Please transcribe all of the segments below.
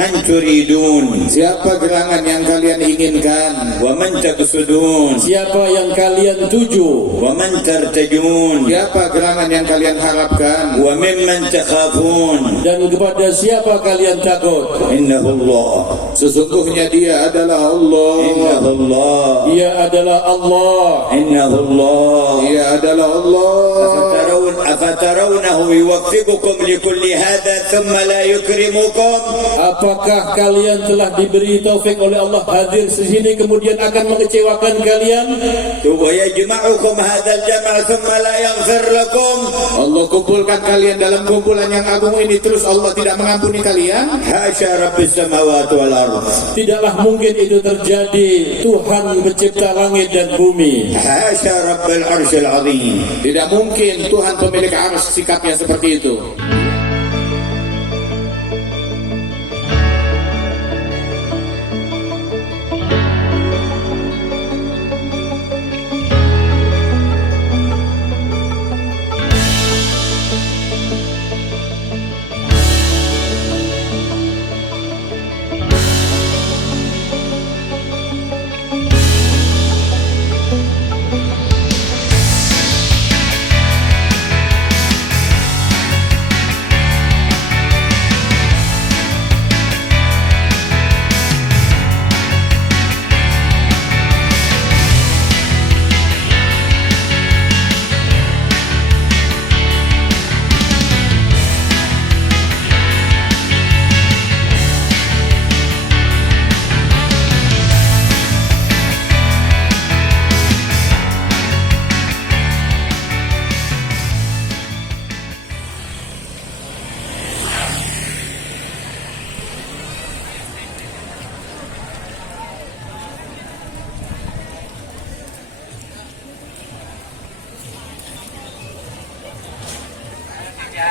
man turidun, siapa gerangan yang kalian inginkan, wa man taqsudun, siapa yang kalian tuju, wa man tartajun, siapa gerangan yang kalian harapkan, wa mimman takhafun, dan kepada siapa kalian takut. innahu Allah, sesungguhnya dia adalah Allah, innahu Allah, Dia adalah Allah. innahu Allah. dia adalah Allah. أفترونه يوفقكم لكل هذا ثم لا يكرمكم. Apakah kalian telah diberi taufik oleh Allah hadir di sini kemudian akan mengecewakan kalian? ويجمعكم هذا الجمع ثم لا يغفر لكم. Allah kumpulkan kalian dalam kumpulan yang agung ini terus Allah tidak mengampuni kalian. حاشا رب السماوات والأرض. Tidaklah mungkin itu terjadi. Tuhan pencipta langit dan bumi. حاشا رب العرش العظيم. Tidak mungkin Tuhan pemilik arsy sikapnya seperti itu.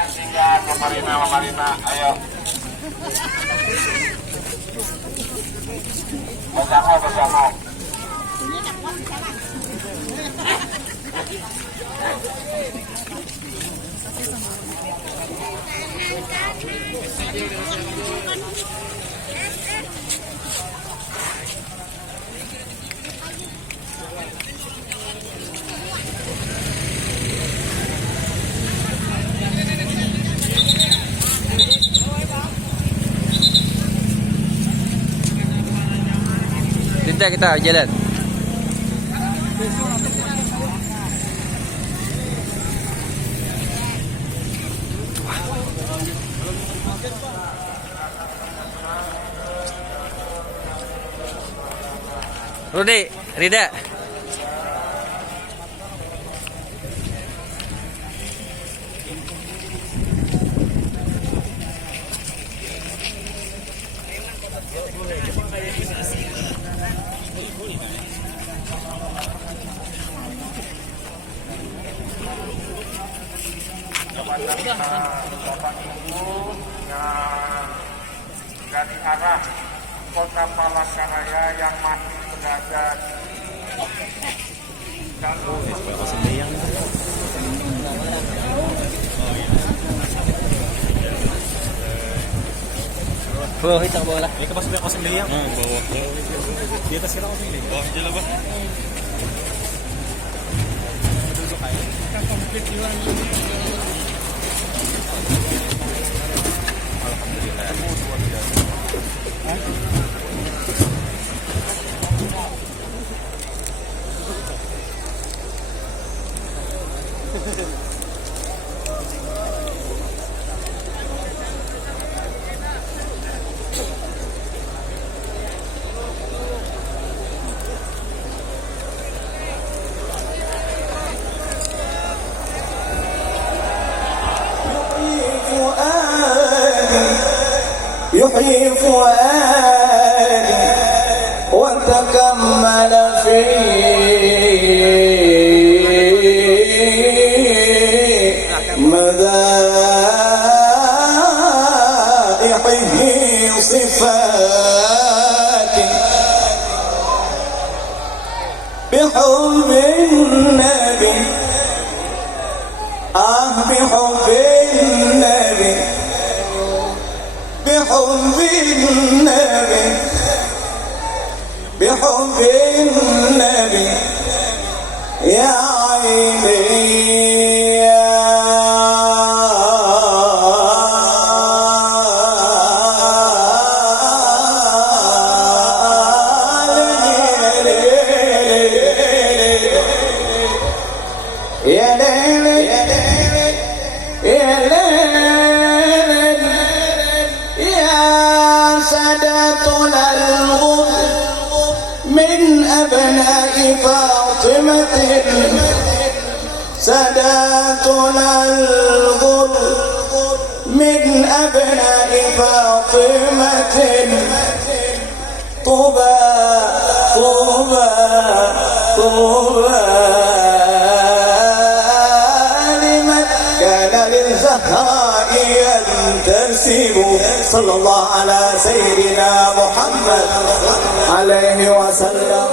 Tinggal Marina, ayo. Bersama. Kita jalan. Rudi, Rida. Bapak Ibu yang dari arah Kota Palangkaraya yang masih berada di jalur Bawah itu bawah lah. Ini ke pas kosong dia. Bawah. Di atas kita kosong dia. Bawah aja lah, Bang. Kita komplit hilang. يحيي فؤادي وتكمل فيه مدائحه صفاتي بحب النبي بحب النبي بحب بحب النبي بحب النبي يا عيني يا ليل يا ليل يا سادتنا الغر من أبناء فاطمة سادتنا الغر من أبناء فاطمة طوبى طوبى طوبى كان للزهراء ينتسب صلى الله على سيدنا محمد عليه وسلم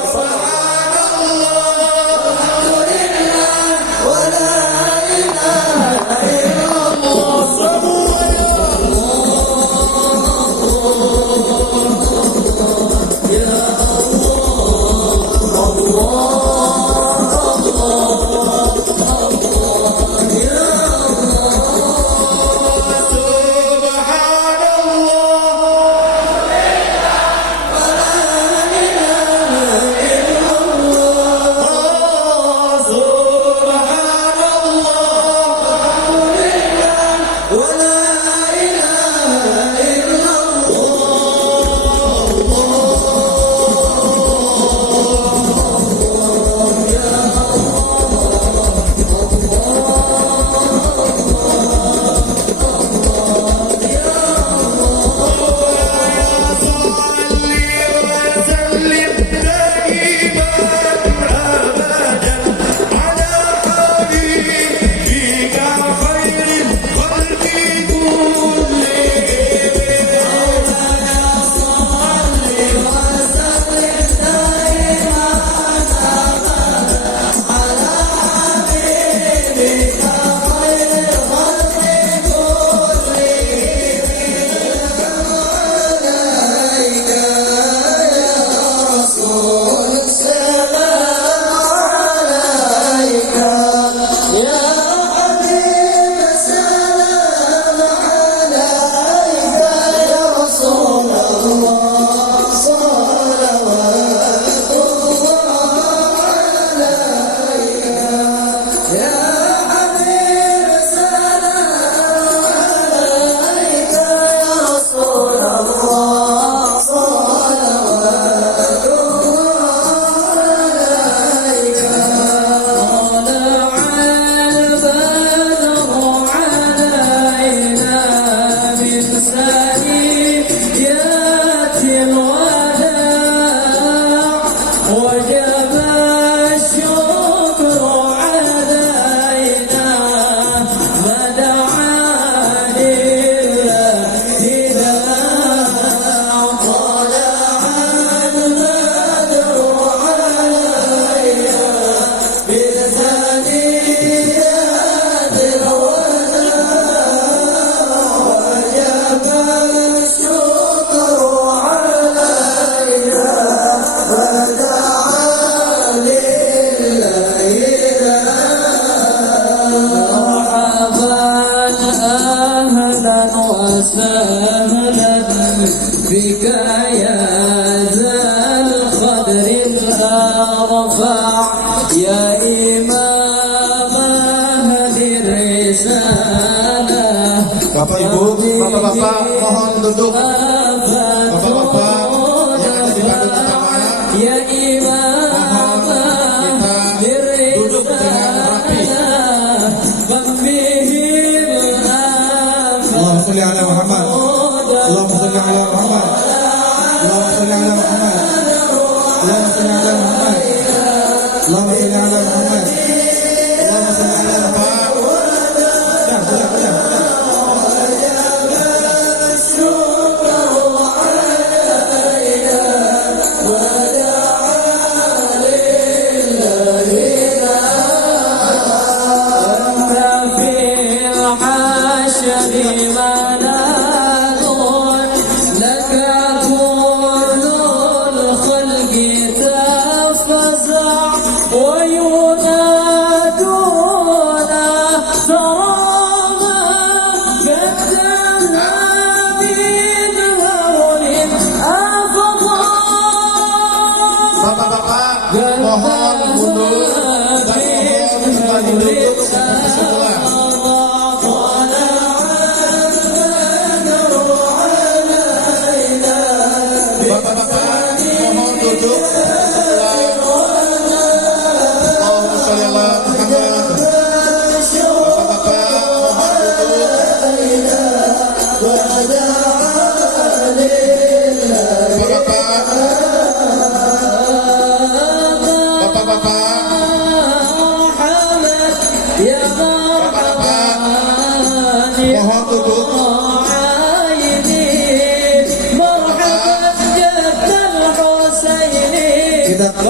بك يا ذا القدر الأرفع يا إمام هذه الرسالة. Bapak Ibu, Bapak-Bapak mohon duduk. Bapak-Bapak yang ada di panggung utama, Ya Imam duduk dengan rapi. Allahumma sholli ala Muhammad. Allahumma sholli ala Muhammad. Allahumma sholli ala Muhammad. Allahumma sholli ala Muhammad. Allahumma sholli ala Muhammad. Allahumma sholli ala Muhammad. Sudah.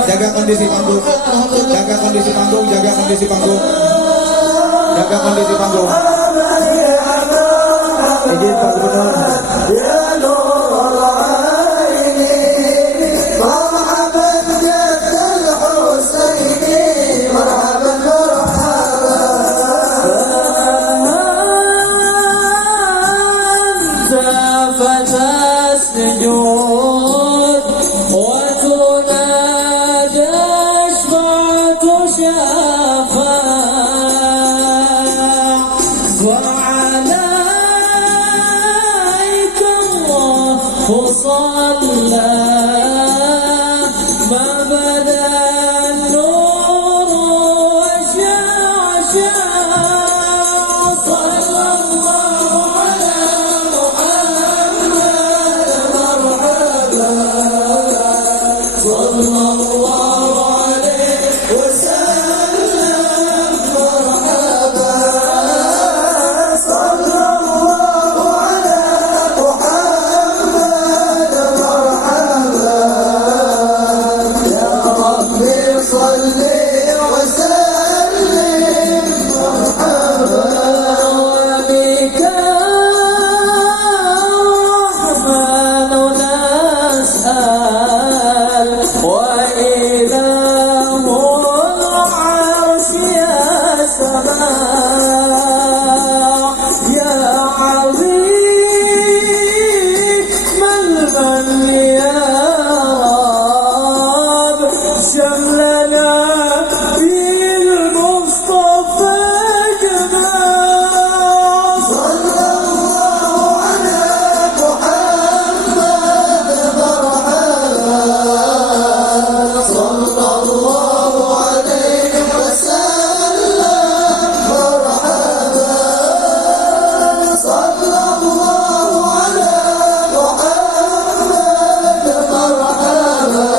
jaga kondisi panggung, jaga kondisi panggung, jaga kondisi panggung, jaga kondisi panggung. Izin Pak Gubernur. فتسجد وتنادى شفاعة شفاعة فعليك الله صلى ما بدا النور وشعشع صلى الله على صلى الله عليه وسلم مرحبا صلى الله على محمد مرحبا يا ربي صل وسلم مرحبا وبك الرحمن نسأل وإله العرش يسمع يا عظيم المن يا رب شملنا بالمصطفى جمال صلى الله على محمد مرحبا صلى الله عليه وسلم مرحبا صلى الله على محمد مرحبا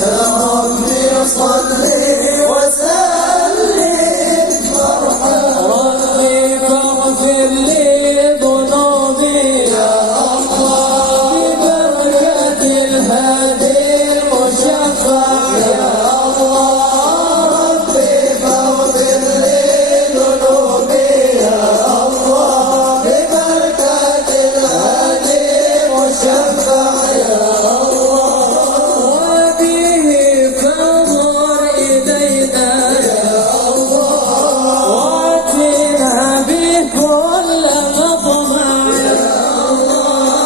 يا ربي صل وسلم مرحبا ربي فاغفر لي ذنوبي يا الله ببركة الهادي المشفع يا الله ربي فاغفر لي ذنوبي يا الله ببركة الهادي المشفع يا الله وبه فانظر إلينا يا الله واتنا بكل مطمع يا الله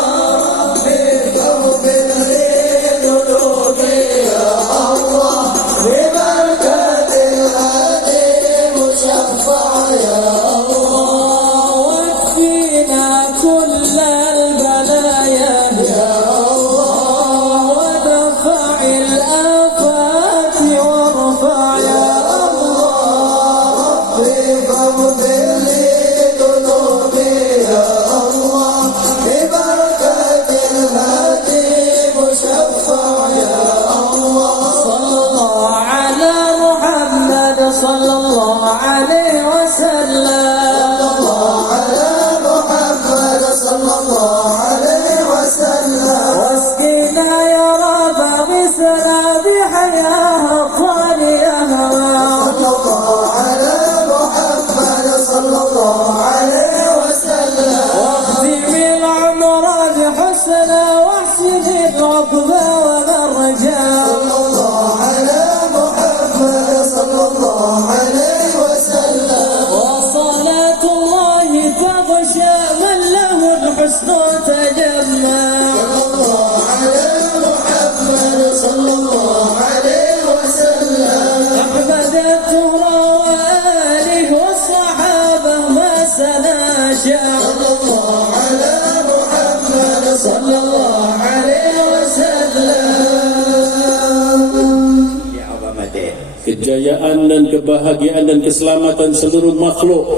ربي فاغفر لي ذنوبي يا الله ببركة الهادي المشفع يا الله واكفينا كل البلايا يا الله ودفع الآفات وارفع يا الله ربي فاغفر لي ذنوبي يا الله ببركة الهادي المشفع يا الله صلى الله على محمد صلى الله عليه وسلم صلى الله على محمد صلى الله عليه وسلم واسقنا يا رب غسنا بحياها طاليها صلى الله على محمد صلى الله عليه وسلم واختم العمر بحسنى واحسن العقبى والرجاء صلى الله على محمد صلى الله عليه وسلم وصلاة الله تغشى من له الحسن تجمع صلى الله على محمد صلى الله عليه وسلم أحمد التهرى وآله والصحابة ما سناشا صلى الله على محمد صلى الله عليه وسلم Kejayaan dan kebahagiaan dan keselamatan seluruh makhluk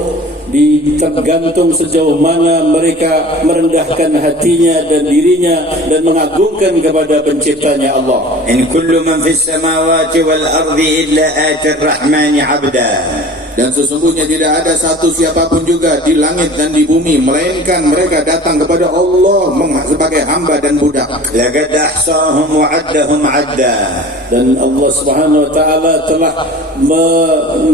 tergantung sejauh mana mereka merendahkan hatinya dan dirinya dan mengagungkan kepada penciptanya Allah. إن كل من في السماوات والأرض إلا آتي الرحمن عبدا Dan sesungguhnya tidak ada satu siapapun juga di langit dan di bumi melainkan mereka datang kepada Allah sebagai hamba dan budak. لقد أحصاهم وعدهم عدا. Dan Allah Subhanahu wa taala telah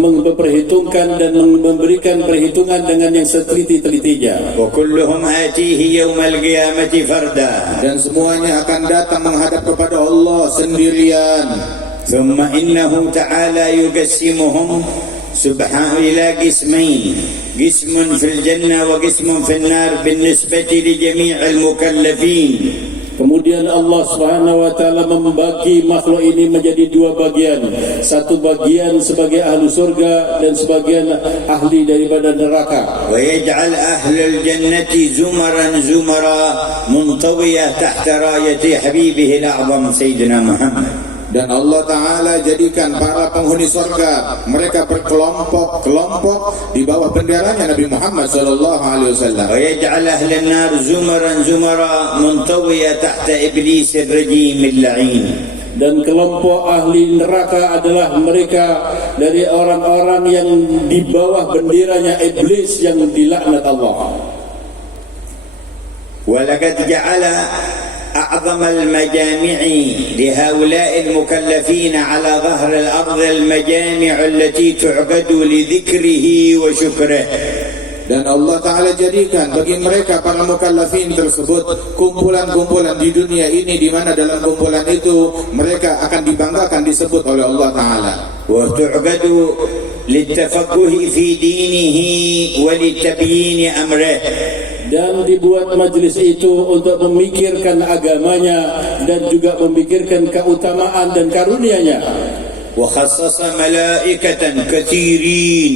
memperhitungkan dan memberikan perhitungan dengan yang seteliti-telitinya. وكلهم آتيه يوم القيامة فردا. Dan semuanya akan datang menghadap kepada Allah sendirian. ثم إنه تعالى يقسمهم سبحانه إلى قسمين، قسم في الجنة وقسم في النار بالنسبة لجميع المكلفين. Kemudian Allah Subhanahu wa taala membagi makhluk ini menjadi dua bagian. Satu bagian sebagai ahli surga dan sebagian ahli daripada neraka. ويجعل أهل الجنة زمرا زمرا منطوية تحت راية حبيبه الأعظم سيدنا محمد. Dan Allah Ta'ala jadikan para penghuni surga mereka berkelompok-kelompok di bawah benderanya Nabi Muhammad SAW. ويجعل أهل النار زمرا زمرا منطوية تحت إبليس الرجيم اللعين. Dan kelompok ahli neraka adalah mereka dari orang-orang yang di bawah benderanya iblis yang dilaknat Allah. ولقد جعل أعظم المجامع لهؤلاء المكلفين على ظهر الأرض المجامع التي تعقد لذكره وشكره. Dan Allah Ta'ala jadikan bagi mereka para mukallafin tersebut kumpulan-kumpulan di dunia ini di mana dalam kumpulan itu mereka akan dibanggakan disebut oleh Allah Ta'ala. وتعقد للتفقه في دينه ولتبيين أمره. Dan dibuat majelis itu untuk memikirkan agamanya dan juga memikirkan keutamaan dan karunia-Nya. وخصص ملائكة كثيرين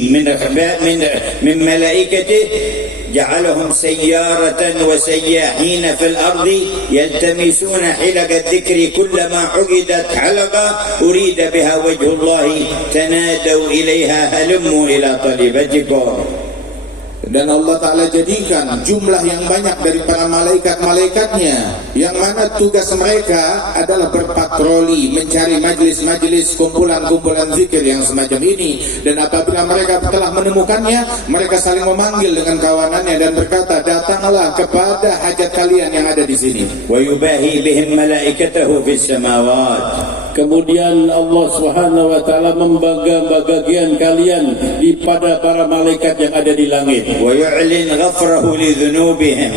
من ملائكته جعلهم سيارة وسياحين في الأرض يلتمسون حلق الذكر كلما عقدت حلقة أريد بها وجه الله تنادوا إليها هلموا إلى طلبتكم. Dan Allah Ta'ala jadikan jumlah yang banyak dari para malaikat-malaikatnya yang mana tugas mereka adalah berpatroli mencari majlis-majlis kumpulan-kumpulan zikir yang semacam ini. Dan apabila mereka telah menemukannya, mereka saling memanggil dengan kawanannya dan berkata, datanglah kepada hajat kalian yang ada di sini. ويباهي بهم ملائكته في السماوات. Kemudian Allah Subhanahu wa taala membangga-banggakan kalian di pada para malaikat yang ada di langit. ويعلن غفره لذنوبهم.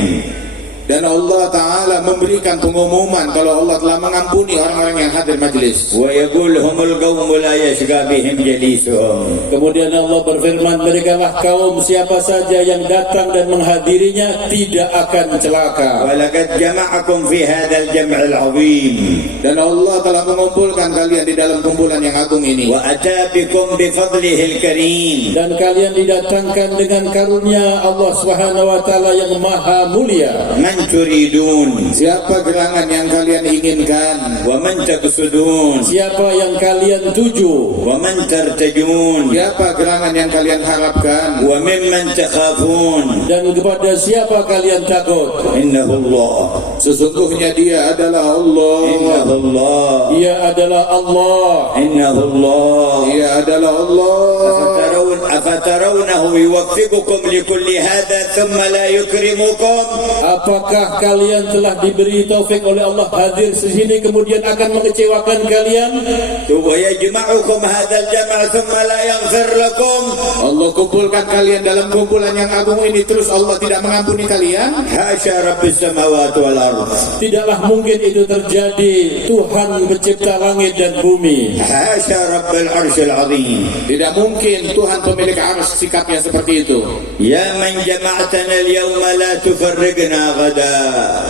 Dan Allah Ta'ala memberikan pengumuman kalau Allah telah mengampuni orang-orang yang hadir majlis. ويقول هم القوم لا يشقى بهم جليسهم. Kemudian Allah berfirman, merekalah kaum siapa saja yang datang dan menghadirinya tidak akan celaka. ولقد جمعكم في هذا الجمع العظيم. Dan Allah telah mengumpulkan kalian di dalam kumpulan yang agung ini. وأتى بكم بفضله الكريم. Dan kalian didatangkan dengan karunia Allah Subhanahu wa taala yang maha mulia. من تريدون. Siapa gerangan yang kalian inginkan? ومن تقصدون. Siapa yang kalian tuju? ومن ترتجون. Siapa gerangan yang kalian harapkan? وممن تخافون. Dan kepada siapa kalian takut? إنه الله. Sesungguhnya Dia adalah Allah. إنه الله. Ia adalah Allah. إنه الله. Dia adalah Allah. أفترونه يوفقكم لكل هذا ثم لا يكرمكم. Apakah kalian telah diberi taufik oleh Allah hadir di sini kemudian akan mengecewakan kalian? ويجمعكم هذا الجمع ثم لا يغفر لكم. Allah kumpulkan kalian dalam kumpulan yang agung ini terus Allah tidak mengampuni kalian? حاشا رب السماوات والأرض. Tidaklah mungkin itu terjadi. Tuhan pencipta langit dan bumi. حاشا رب العرش العظيم. Tidak mungkin Tuhan pemilik arsy sikapnya seperti itu. يا من جمعتنا اليوم لا تفرقنا غدا.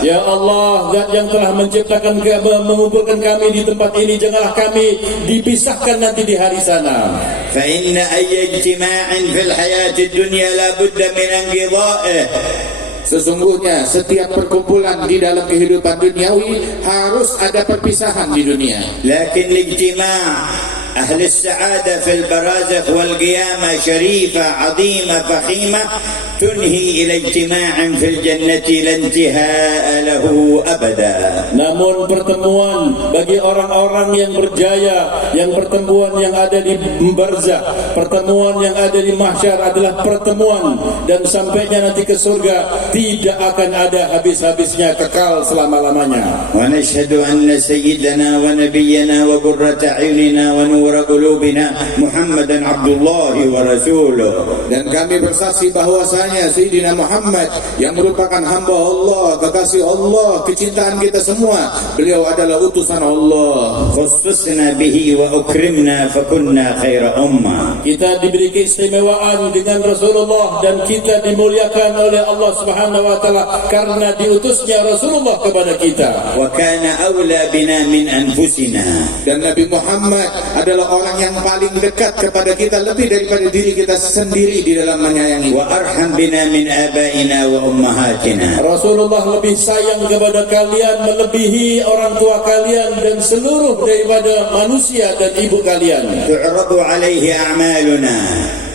Ya Allah, Zat yang telah menciptakan mengumpulkan kami di tempat ini, janganlah kami dipisahkan nanti di hari sana. فإن أي اجتماع في الحياة الدنيا لا بد من انقضائه. Sesungguhnya setiap perkumpulan di dalam kehidupan duniawi harus ada perpisahan di dunia. لكن الاجتماع أهل السعادة في البرازخ والقيامة شريفة عظيمة فخيمة تنهي إلى اجتماع في الجنة لا انتهاء له أبدا. Namun pertemuan bagi orang-orang yang berjaya, yang pertemuan yang ada di barzakh, pertemuan yang ada di mahsyar adalah pertemuan dan sampainya nanti ke surga tidak akan ada habis-habisnya, kekal selama-lamanya. ونشهد أن سيدنا ونبينا وقرة أعيننا ونور قلوبنا محمدا عبد الله ورسوله. Dan kami bersaksi bahwasanya Sayyidina Muhammad yang merupakan hamba Allah, kekasih Allah, kecintaan kita semua, beliau adalah utusan Allah. خصصنا به وأكرمنا فكنا خير أمة. Kita diberi keistimewaan dengan Rasulullah dan kita dimuliakan oleh Allah Subhanahu wa taala karena diutusnya Rasulullah kepada kita. وكان أولى بنا من أنفسنا. Dan Nabi Muhammad adalah orang yang paling dekat kepada kita lebih daripada diri kita sendiri di dalam menyayangi. وأرحم بنا من آبائنا وأمهاتنا. Rasulullah lebih sayang kepada kalian melebihi orang tua kalian dan seluruh daripada manusia dan ibu kalian. تعرض عليه أعمالنا.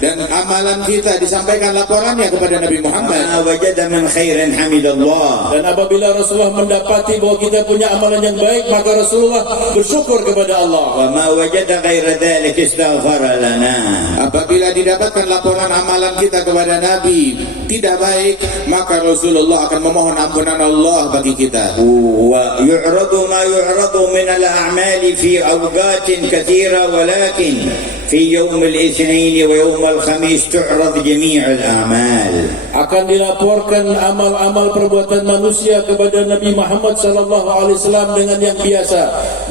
Dan amalan kita disampaikan laporannya kepada Nabi Muhammad. ما وجد من خير حمد الله. Dan apabila Rasulullah mendapati bahwa kita punya amalan yang baik, maka Rasulullah bersyukur kepada Allah. وما وجد غير ذلك استغفر لنا. Apabila didapatkan laporan amalan kita kepada Nabi tidak baik, maka Rasulullah akan memohon ampunan Allah bagi kita. ويعرض ما يعرض من الأعمال في أوقات كثيرة ولكن في يوم الاثنين ويوم الخميس تعرض جميع الأعمال. Akan dilaporkan amal-amal perbuatan manusia kepada Nabi Muhammad sallallahu alaihi wasallam dengan yang biasa.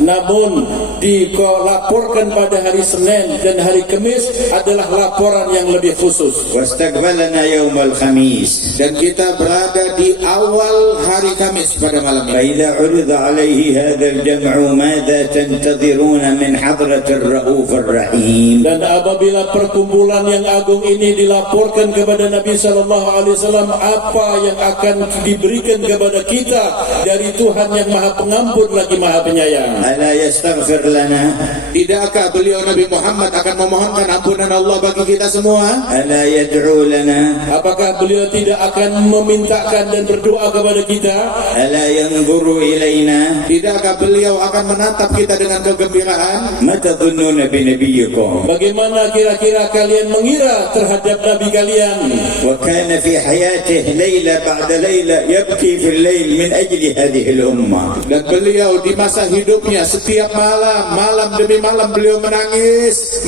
Namun dilaporkan pada hari Senin dan hari Kamis adalah laporan yang lebih khusus. واستقبلنا يوم الخميس. Dan kita berada di awal hari Kamis pada malam ini. فإذا عرض عليه هذا الجمع ماذا تنتظرون من حضرة الرؤوف الرحيم. Dan apabila perkumpulan yang agung ini dilaporkan kepada Nabi sallallahu alaihi wasallam, apa yang akan diberikan kepada kita dari Tuhan yang Maha Pengampun lagi Maha Penyayang? ألا يستغفر لنا. Tidakkah beliau Nabi Muhammad akan memohonkan ampunan Allah bagi kita semua? ألا يدعو لنا. Apakah beliau tidak akan memintakan dan berdoa kepada kita? ألا ينظر إلينا. Tidakkah beliau akan menatap kita dengan kegembiraan? ما تظنون بنبيكم. Bagaimana kira-kira kalian mengira terhadap Nabi kalian? وكان في حياته ليلة بعد ليلة يبكي في الليل من أجل هذه الأمة. Dan beliau di masa hidupnya setiap malam, malam demi malam beliau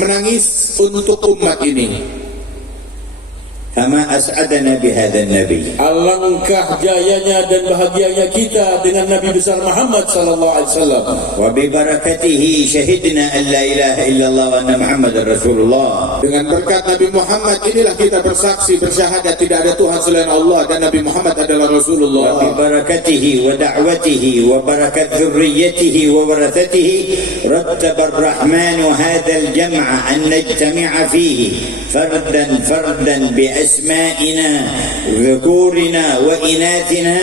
menangis untuk umat ini. فما أسعدنا بهذا النبي. Alangkah jayanya dan bahagianya kita dengan Nabi besar Muhammad sallallahu alaihi wasallam. وببركته شهدنا أن لا إله إلا الله وأن محمد رسول الله. Dengan berkat Nabi Muhammad inilah kita bersaksi bersyahadat tidak ada Tuhan selain Allah dan Nabi Muhammad adalah Rasulullah. وببركته ودعوته وبركة ذريته وورثته رتب الرحمن هذا الجمع أن نجتمع فيه فردا فردا بأسمائنا ذكورنا وإناثنا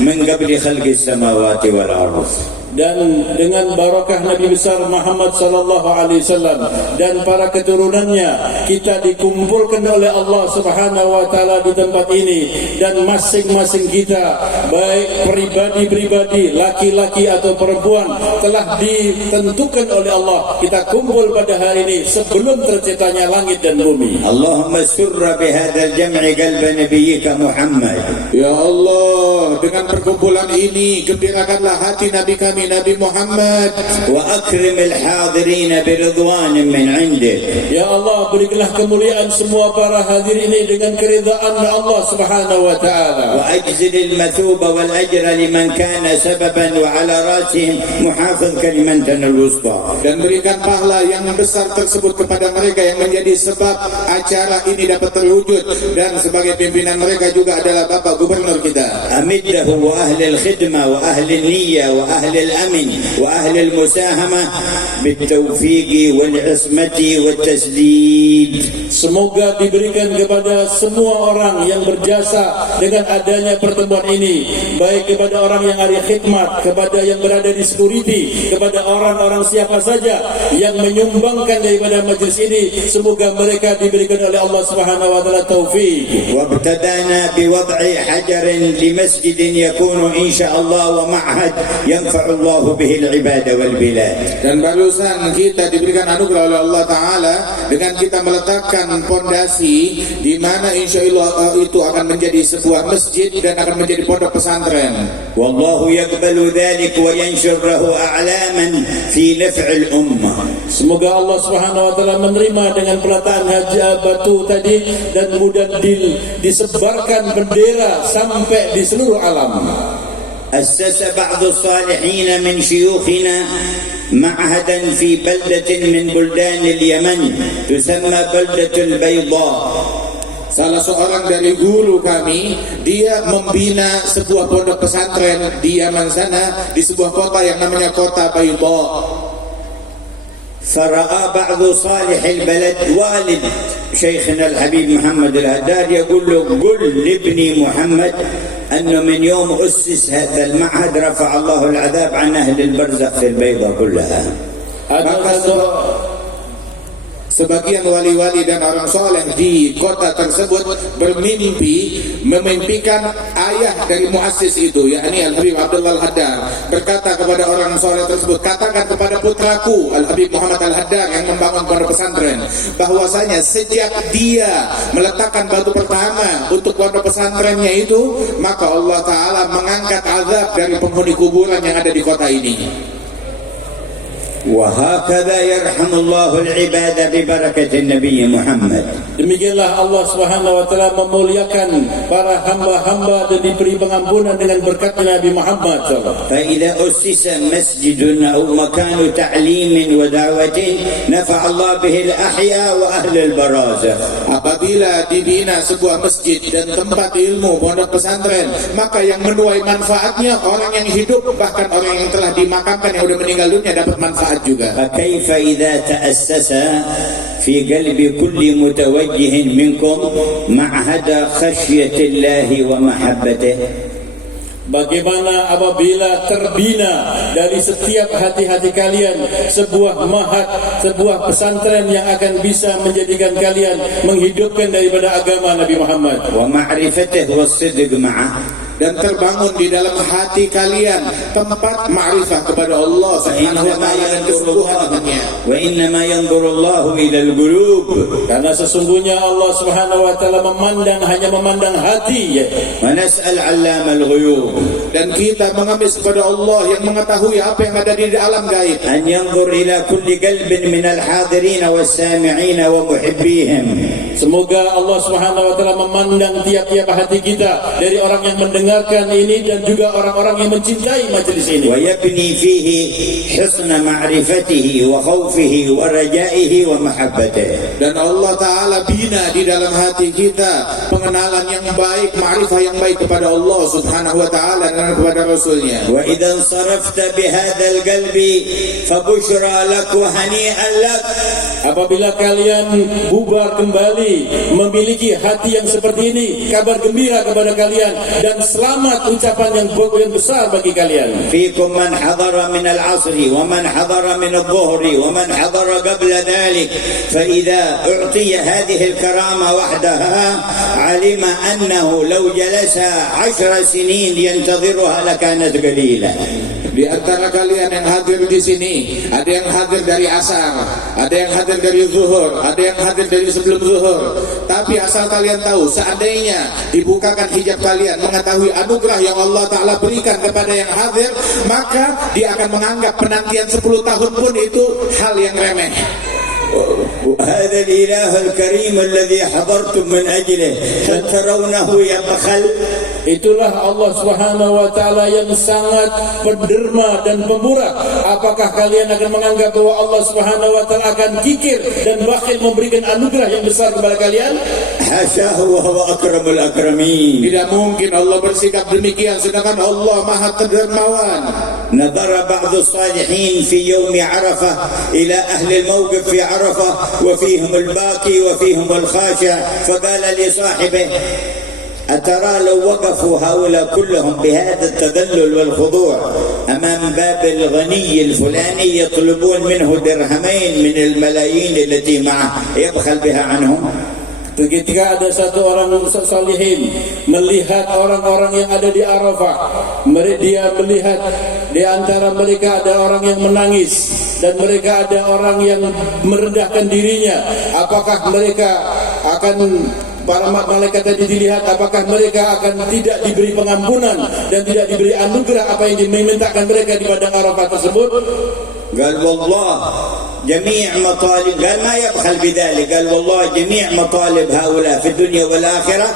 من قبل خلق السماوات والأرض. Dan dengan barakah Nabi besar Muhammad sallallahu alaihi wasallam dan para keturunannya, kita dikumpulkan oleh Allah Subhanahu wa taala di tempat ini, dan masing-masing kita baik pribadi-pribadi, laki-laki atau perempuan, telah ditentukan oleh Allah kita kumpul pada hari ini sebelum terciptanya langit dan bumi. اللهم سر بهذا الجمع قلب نبيك محمد. Ya Allah, dengan perkumpulan ini gembirakanlah hati Nabi kami Nabi Muhammad. وأكرم الحاضرين برضوان من عندك. Ya Allah, berikanlah kemuliaan semua para hadir ini dengan keridaan Allah Subhanahu wa taala. وأجزل المثوبة والأجر لمن كان سببا وعلى رأسهم محافظ كلمتنا الوسطى. Dan berikan pahala yang besar tersebut kepada mereka yang menjadi sebab acara ini dapat terwujud, dan sebagai pimpinan mereka juga adalah Bapak Gubernur kita. أمده وأهل الخدمة وأهل النية وأهل الأمن وأهل المساهمة بالتوفيق والعصمة والتسديد. Semoga diberikan kepada semua orang yang berjasa dengan adanya pertemuan ini, baik kepada orang yang ahli khidmat, kepada yang berada di security, kepada orang-orang siapa saja yang menyumbangkan daripada majlis ini. Semoga mereka diberikan oleh Allah Subhanahu wa taala taufik. وابتدأنا بوضع حجر لمسجد يكون إن شاء الله ومعهد ينفع الله به العباد والبلاد. Dan barusan kita diberikan anugerah oleh Allah Ta'ala dengan kita meletakkan pondasi di mana insya Allah itu akan menjadi sebuah masjid dan akan menjadi pondok pesantren. والله يقبل ذلك وينشر له أعلاما في نفع الأمة. Semoga Allah Subhanahu wa taala menerima dengan peletaan batu tadi dan mudah disebarkan bendera sampai di seluruh alam. أسس بعض الصالحين من شيوخنا معهدا في بلدة من بلدان اليمن تسمى بلدة البيضاء. Salah seorang dari guru kami, dia membina sebuah pondok pesantren di Yaman sana, di sebuah kota yang namanya kota Bayda. فرأى بعض صالح البلد والد شيخنا الحبيب محمد الهداد يقول له قل لابني محمد أنه من يوم أسس هذا المعهد رفع الله العذاب عن أهل البرزخ في البيضة كلها. Sebagian wali-wali dan orang soleh di kota tersebut memimpikan ayah dari muassis itu, yakni Al-Habib Abdullah Al-Haddad, berkata kepada orang soleh tersebut, katakan kepada putraku Al-Habib Muhammad Al-Haddad yang membangun pondok pesantren, bahwasanya sejak dia meletakkan batu pertama untuk pondok pesantrennya itu, maka Allah Ta'ala mengangkat azab dari penghuni kuburan yang ada di kota ini. وهكذا يرحم الله العباد ببركة النبي محمد. Demikianlah Allah Subhanahu wa taala memuliakan para hamba-hamba dan diberi pengampunan dengan berkat Nabi Muhammad sallallahu. فإذا أسس مسجد أو مكان تعليم ودعوة نفع الله به الأحياء وأهل البرازخ. Apabila dibina sebuah masjid dan tempat ilmu, pondok pesantren, maka yang menuai manfaatnya orang yang hidup, bahkan orang yang telah dimakamkan yang sudah meninggal dunia dapat manfaat juga. فكيف إذا تأسس في قلب كل متوجه منكم معهد خشية الله ومحبته. Bagaimana apabila terbina dari setiap hati-hati kalian sebuah mahat, sebuah pesantren yang akan bisa menjadikan kalian menghidupkan daripada agama Nabi Muhammad ومعرفته والصدق معه, dan terbangun di dalam hati kalian tempat ma'rifah kepada Allah Subhanahu wa taala dan kesungguhan dengannya. وإنما ينظر الله إلى القلوب. Karena sesungguhnya Allah Subhanahu wa taala hanya memandang hati. ونسأل علام الغيوب Dan kita mengemis kepada Allah yang mengetahui apa yang ada di alam gaib, أن ينظر إلى كل قلب من الحاضرين والسامعين ومحبيهم. Semoga Allah Subhanahu wa taala memandang tiap-tiap hati kita, dari orang yang mendengarkan ini dan juga orang-orang yang mencintai majelis ini. ويبني فيه حسن معرفته وخوفه ورجائه ومحبته. dan Allah Ta'ala bina di dalam hati kita pengenalan yang baik, ma'rifah yang baik kepada Allah Subhanahu wa Ta'ala dan kepada Rasulnya. وإذا انصرفت بهذا القلب فبشرى لك وهنيئا لك. Apabila kalian bubar kembali memiliki hati yang seperti ini, kabar gembira kepada kalian dan selamat, ucapan yang besar bagi kalian. فيكم من حضر من العصر ومن حضر من الظهر ومن حضر قبل ذلك، فإذا أعطي هذه الكرامة وحدها علم أنه لو جلس 10 سنين ينتظرها لكانت قليلة. Di antara kalian yang hadir di sini, ada yang hadir dari asar, ada yang hadir dari zuhur, ada yang hadir dari sebelum zuhur. Tapi asal kalian tahu, seandainya dibukakan hijab kalian, mengetahui anugerah yang Allah Ta'ala berikan kepada yang hadir, maka dia akan menganggap penantian 10 tahun pun itu hal yang remeh. وهذا الإله الكريم الذي حضرتم من أجله هل ترونه يبخل؟ Itulah Allah Subhanahu wa taala yang sangat penderma dan pemurah. Apakah kalian akan menganggap bahwa Allah Subhanahu wa taala akan kikir dan bakhil memberikan anugerah yang besar kepada kalian? حاشاه وهو أكرم الأكرمين. Tidak mungkin Allah bersikap demikian sedangkan Allah Maha Dermawan. نظر بعض الصالحين في يوم عرفة إلى أهل الموقف في عرفة وفيهم الباكي وفيهم الخاشع فقال لصاحبه أترى لو وقفوا هؤلاء كلهم بهذا التذلل والخضوع أمام باب الغني الفلاني يطلبون منه درهمين من الملايين التي معه يبخل بها عنهم. Ketika ada satu orang salihin melihat orang-orang yang ada di Arafah, dia melihat di antara mereka ada orang yang menangis dan mereka ada orang yang merendahkan dirinya. Apakah mereka akan, para malaikat tadi dilihat, apakah mereka akan tidak diberi pengampunan dan tidak diberi anugerah apa yang dimintakan mereka di padang Arafah tersebut? قال والله جميع مطالب، قال ما يبخل بذلك، قال والله جميع مطالب هؤلاء في الدنيا والآخرة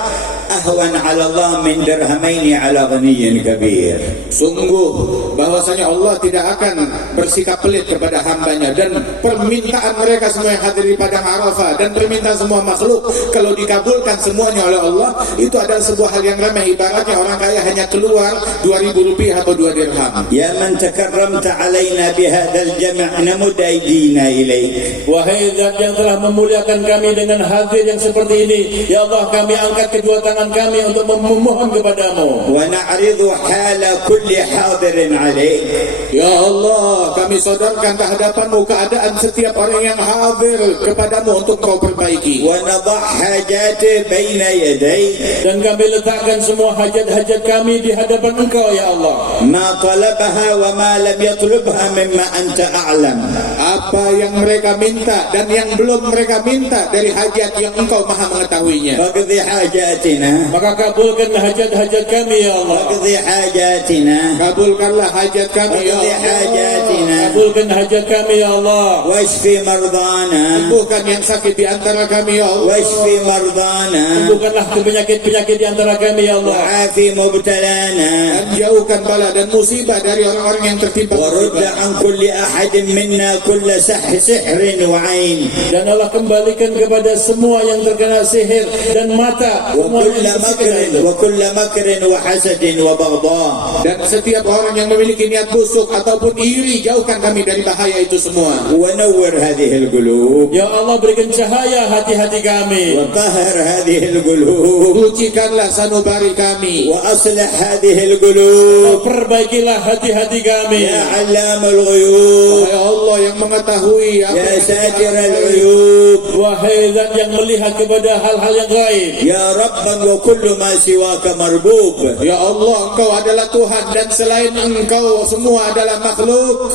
أهون على الله من درهمين على غني كبير. Sungguh bahwasanya Allah tidak akan bersikap pelit kepada hambanya, dan permintaan mereka semua yang hadir di padang Arafah dan permintaan semua makhluk kalau dikabulkan semuanya oleh Allah itu adalah sebuah hal yang remeh. Ibaratnya orang kaya hanya keluar 2.000 rupiah atau 2 dirham. يا من تكرمت علينا بهذا الجمع نمد أيدينا إليك. Wahai Zat yang telah memuliakan kami dengan hadir yang seperti ini, ya Allah, kami angkat kedua tangan kami untuk memohon kepadamu. ونعرض حال كل حاضر عليك. Ya Allah, kami sodorkan ke hadapanmu keadaan setiap orang yang hadir kepadamu untuk kau perbaiki. ونضع حاجاته بين يديك. Dan kami letakkan semua hajat-hajat kami di hadapan Engkau, ya Allah. ما طلبها وما لم يطلبها مما أنت أعلم. Apa yang mereka minta dan yang belum mereka minta dari hajat yang Engkau Maha mengetahuinya. فاقضي حاجاتنا. Maka kabulkanlah hajat-hajat kami, ya Allah. فاقضي حاجاتنا. Kabulkanlah hajat kami, ya فاقضي Allah. حاجاتنا. Kabulkan hajat kami, ya Allah. واشفي مرضانا. Sembuhkan yang sakit di antara kami, ya Allah. واشفي مرضانا. Sembuhkanlah penyakit-penyakit di antara kami, ya Allah. وعافي مبتلانا. Dan jauhkan bala dan musibah dari orang-orang yang tertimpa ورد musibah. عن كل أحد منا كل سحر وعين. Dan Allah kembalikan kepada semua yang terkena sihir dan mata, وكل مكر وحسد وبغضاء. dan setiap orang yang memiliki niat busuk ataupun iri, jauhkan kami dari bahaya itu semua. ونور هذه القلوب. Ya Allah, berikan cahaya hati-hati kami. وطهر هذه القلوب. Sucikanlah sanubari kami. وأصلح هذه القلوب. Perbaikilah hati-hati kami. يا علام الغيوب. Ya Allah yang mengetahui apa يا yang ساتر kita العيوب. Wahai Zat yang melihat kepada hal-hal yang gaib. يا ربا وكل ما سواك مربوب. Ya Allah, Engkau adalah Tuhan dan selain Engkau semua adalah makhluk.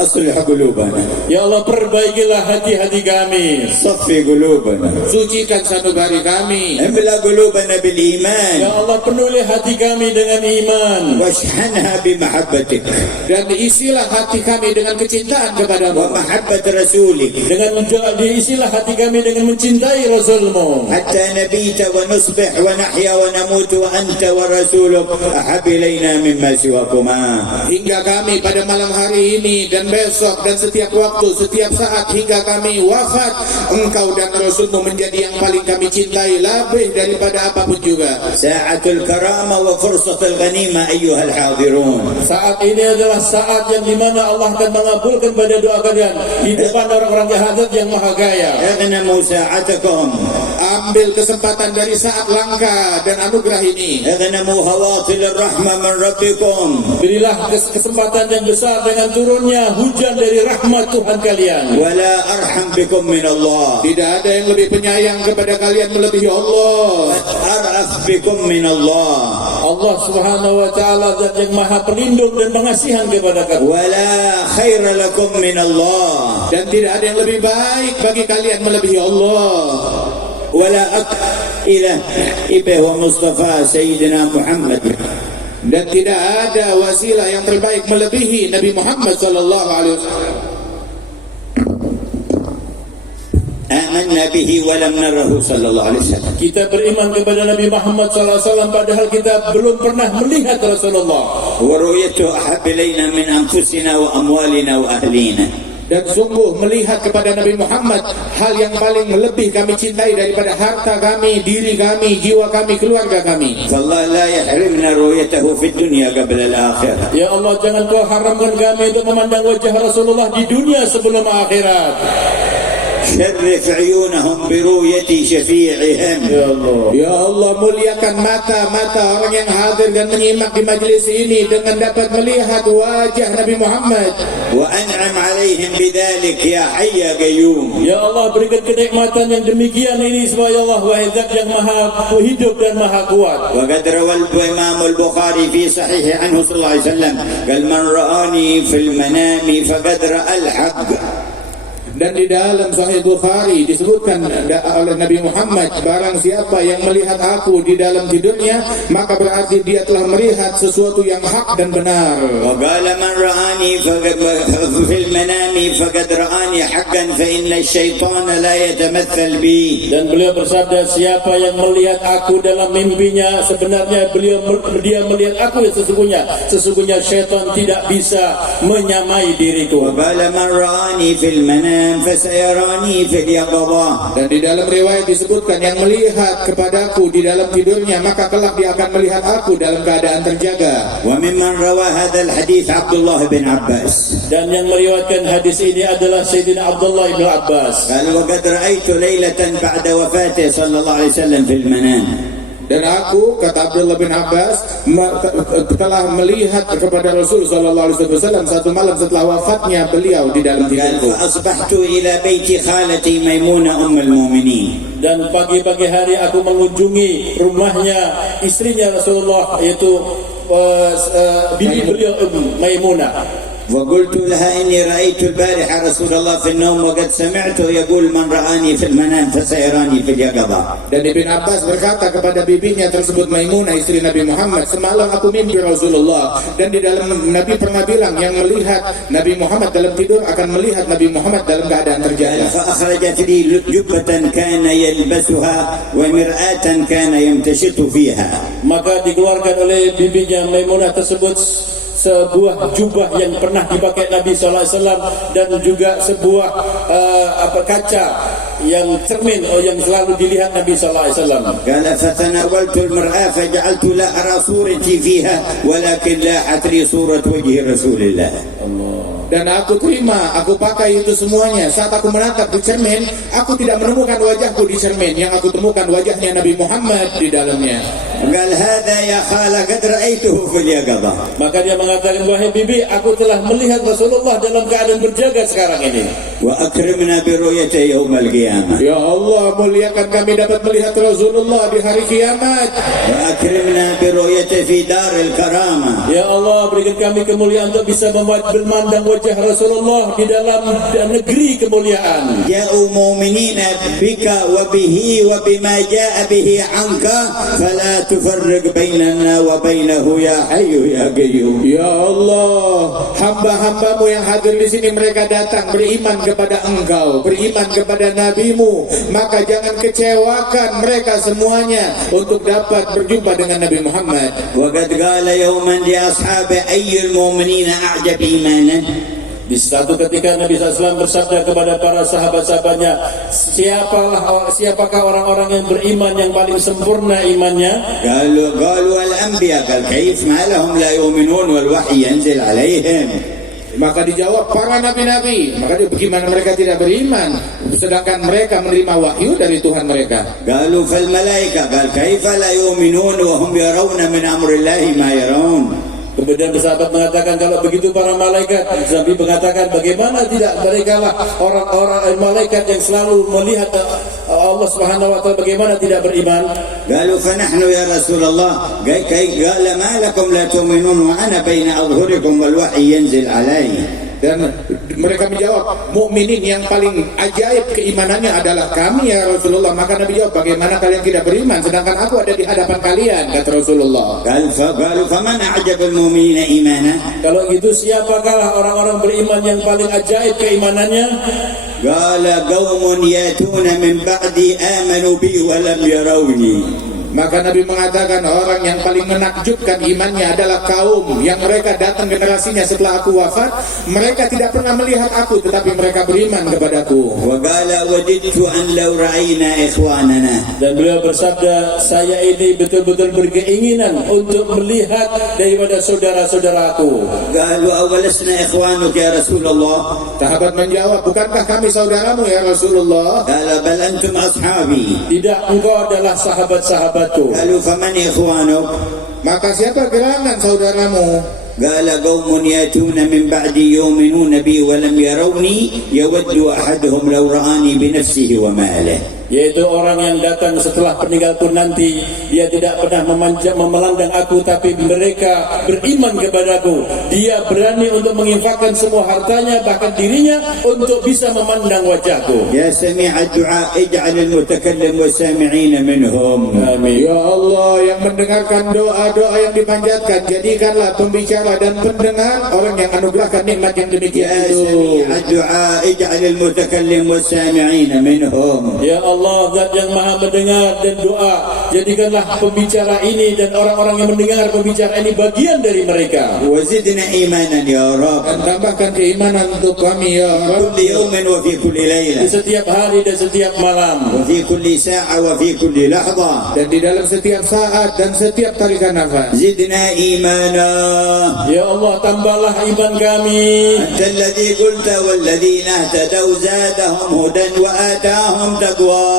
أصلح قلوبنا. Ya Allah, perbaikilah hati-hati kami. صفي قلوبنا. Sucikan sanubari kami. املأ قلوبنا بالإيمان. Ya Allah, penuhi hati kami dengan iman. واشحنها بمحبتك Dan diisilah hati kami dengan kecintaan kepadamu. ومحبة رسولك Dengan diisilah hati kami dengan mencintai Rasul-Mu. حتى نبيت ونصبح ونحيا ونموت وأنت ورسولك أحب إلينا مما سواكما. Hingga kami pada malam hari ini dan besok dan setiap waktu, setiap saat hingga kami wafat, Engkau dan Rasul-Mu menjadi yang paling kami cintai lebih daripada apapun juga. ساعة الكرامة وفرصة الغنيمة أيها الحاضرون. Saat ini adalah saat yang dimana Allah akan mengabulkan pada doa kalian di depan orang-orang jahadat yang maha kaya. اغنموا ساعتكم. Ambil kesempatan dari saat langka dan anugerah ini. اغنموا هواطل الرحمة من ربكم. Berilah kesempatan yang besar dengan turunnya hujan dari rahmat Tuhan kalian. ولا أرحم بكم من الله. Tidak ada yang lebih penyayang kepada kalian melebihi Allah. أرأف بكم من الله. Allah Subhanahu wa taala Zat yang Maha Pelindung dan Pengasihan kepada kalian. ولا خير لكم من الله. Dan tidak ada yang lebih baik bagi kalian melebihi Allah. ولا إله إبه ومصطفى سيدنا محمد. Dan tidak ada wasilah yang terbaik melebihi Nabi Muhammad sallallahu alaihi wasallam. آمنا به ولم نره صلى الله عليه وسلم. Kita beriman kepada Nabi Muhammad sallallahu alaihi wasallam padahal kita belum pernah melihat Rasulullah. ورؤيته أحب إلينا من أنفسنا وأموالنا وأهلينا. Dan sungguh melihat kepada Nabi Muhammad hal yang paling lebih kami cintai daripada harta kami, diri kami, jiwa kami, keluarga kami. فالله لا يحرمنا رؤيته في الدنيا قبل الآخرة. Ya Allah, jangan kau haramkan kami untuk memandang wajah Rasulullah di dunia sebelum akhirat. شرف عيونهم برؤية شفيعهم. Ya Allah, muliakan mata-mata orang yang hadir dan menyimak di majlis ini dengan dapat melihat wajah Nabi Muhammad. وأنعم عليهم بذلك يا حي يا قيوم. Ya Allah, berikan kenikmatan yang demikian ini supaya Allah wahai Zat yang maha hidup dan maha kuat. وقد روى الإمام البخاري في صحيح عنه صلى الله عليه وسلم قال من رآني في المنام فقد رأى الحق. Dan di dalam Sahih Bukhari disebutkan oleh Nabi Muhammad, barang siapa yang melihat aku di dalam tidurnya, maka berarti dia telah melihat sesuatu yang hak dan benar. وقال من رآني في المنام فقد رآني حقا فإن الشيطان لا يتمثل بي. Dan beliau bersabda, siapa yang melihat aku dalam mimpinya, sebenarnya dia melihat aku yang sesungguhnya syaitan tidak bisa menyamai diriku. وقال من رآني في المنام فسيراني في اليقظة. Dan di dalam riwayat disebutkan yang melihat kepadaku di dalam tidurnya, maka kelak dia akan melihat aku dalam keadaan terjaga. وممن روى هذا الحديث عبد الله بن عباس. Dan yang meriwayatkan hadis ini adalah Sayyidina Abdullah bin Abbas. قال وقد رأيت ليلة بعد وفاته صلى الله عليه وسلم في المنام. Dan aku, kata Abdullah bin Abbas, telah melihat kepada Rasul sallallahu alaihi wasallam satu malam setelah wafatnya beliau di dalam قال tidurku. فأصبحت إلى بيت خالتي ميمونة أم المؤمنين. Dan pagi-pagi hari aku mengunjungi rumahnya istrinya Rasulullah, yaitu bibi beliau Maimunah. وقلت لها إني رأيت البارحة رسول الله في النوم وقد سمعته يقول من رآني في المنام فسيراني في اليقظة. Dan Ibn Abbas berkata kepada bibinya tersebut, Maimunah istri Nabi Muhammad, semalam aku mimpi Rasulullah, dan di dalam Nabi pernah bilang yang melihat Nabi Muhammad dalam tidur akan melihat Nabi Muhammad dalam keadaan terjaga. فأخرجت لي جبة كان يلبسها ومرآة كان يمتشط فيها. Maka dikeluarkan oleh bibinya Maimunah tersebut sebuah jubah yang pernah dipakai Nabi SAW dan juga sebuah kaca yang cermin yang selalu dilihat Nabi SAW. قال فتناولت المرآة فجعلت لا أرى صورتي فيها ولكن لاحت لي صورة وجه رسول الله. Dan aku terima, aku pakai itu semuanya. Saat aku menatap di cermin, aku tidak menemukan wajahku di cermin. Yang aku temukan wajahnya Nabi Muhammad di dalamnya. قال هذا يا خالة قد رأيته في اليقظة. Maka dia mengatakan, wahai bibi, aku telah melihat Rasulullah dalam keadaan berjaga sekarang ini. وأكرمنا برؤيته يوم القيامة. Ya Allah, muliakan kami dapat melihat Rasulullah di hari kiamat. وأكرمنا برؤيته في دار الكرامة. Ya Allah, berikan kami kemuliaan untuk bisa memandang wajah Rasulullah di dalam negeri kemuliaan. جاءوا مؤمنين بك وبه وبما جاء به عنك فلا تفرق بيننا وبينه يا حي يا قيوم. Ya Allah, hamba-hambamu yang hadir di sini mereka datang beriman kepada Engkau, beriman kepada Nabimu, maka jangan kecewakan mereka semuanya untuk dapat berjumpa dengan Nabi Muhammad. وقد قال يوما لأصحاب أي المؤمنين أعجب إيمانا. Di satu ketika Nabi SAW bersabda kepada para sahabat-sahabatnya, siapakah orang-orang yang beriman yang paling sempurna imannya? قالوا الأنبياء. قال كيف ما لهم لا يؤمنون والوحي ينزل عليهم. Maka dijawab para nabi-nabi. Maka bagaimana mereka tidak beriman sedangkan mereka menerima wahyu dari Tuhan mereka. قالوا فالملائكة. قال كيف لا يؤمنون وهم يرون من أمر الله ما يرون. Kemudian sahabat mengatakan, kalau begitu para malaikat. Nabi mengatakan, bagaimana tidak mereka lah orang-orang malaikat yang selalu melihat Allah Subhanahu wa taala, bagaimana tidak beriman? قالوا فنحن يا رسول الله. قال ما لكم لا تؤمنون وأنا بين أظهركم والوحي ينزل علي. Dan mereka menjawab, mukminin yang paling ajaib keimanannya adalah kami ya Rasulullah. Maka Nabi jawab, bagaimana kalian tidak beriman sedangkan aku ada di hadapan kalian, kata Rasulullah. قالوا فمن أعجب المؤمنين إيمانا. Kalau gitu siapakah orang-orang beriman yang paling ajaib keimanannya? قال قوم يأتون من بعدي آمنوا بي ولم يروني. Maka Nabi mengatakan orang yang paling menakjubkan imannya adalah kaum yang mereka datang generasinya setelah aku wafat, mereka tidak pernah melihat aku tetapi mereka beriman kepadaku. وقال وددت أن لو رأينا إخواننا. Dan beliau bersabda, saya ini betul-betul berkeinginan untuk melihat daripada saudara-saudaraku. قالوا أولسنا إخوانك يا رسول الله؟ Sahabat menjawab, bukankah kami saudaramu ya Rasulullah? قال بل أنتم أصحابي. Tidak, engkau adalah sahabat-sahabatku. قالوا فمن إخوانك؟ Maka siapa gerangan saudaramu? قال قوم يأتون من بعدي يؤمنون بي ولم يروني يود أحدهم لو رآني بنفسه وماله. Yaitu orang yang datang setelah peninggalku nanti, dia tidak pernah memandang aku, tapi mereka beriman kepadaku. Dia berani untuk menginfakkan semua hartanya, bahkan dirinya, untuk bisa memandang wajahku. يا سميع الدعاء اجعل المتكلم والسامعين منهم. Amin. Ya Allah yang mendengarkan doa-doa yang dipanjatkan, jadikanlah pembicara dan pendengar orang yang anugerahkan nikmat yang demikian يا itu. سميع الدعاء اجعل المتكلم والسامعين منهم. Ya Allah, Zat yang maha mendengar dan doa, jadikanlah pembicara ini dan orang-orang yang mendengar pembicara ini bagian dari mereka. وزدنا إيمانا يا رب. Dan tambahkan keimanan untuk kami ya كل Rabbi. يوم وفي كل Di ليلة setiap hari dan setiap malam, وفي كل ساعة وفي كل لحظة. Dan di dalam setiap saat dan setiap tarikan nafas. زدنا إيمانا. Ya Allah, tambahlah iman kami. أنت الذي قلت والذين اهتدوا زادهم هدى وآتاهم تقواهم.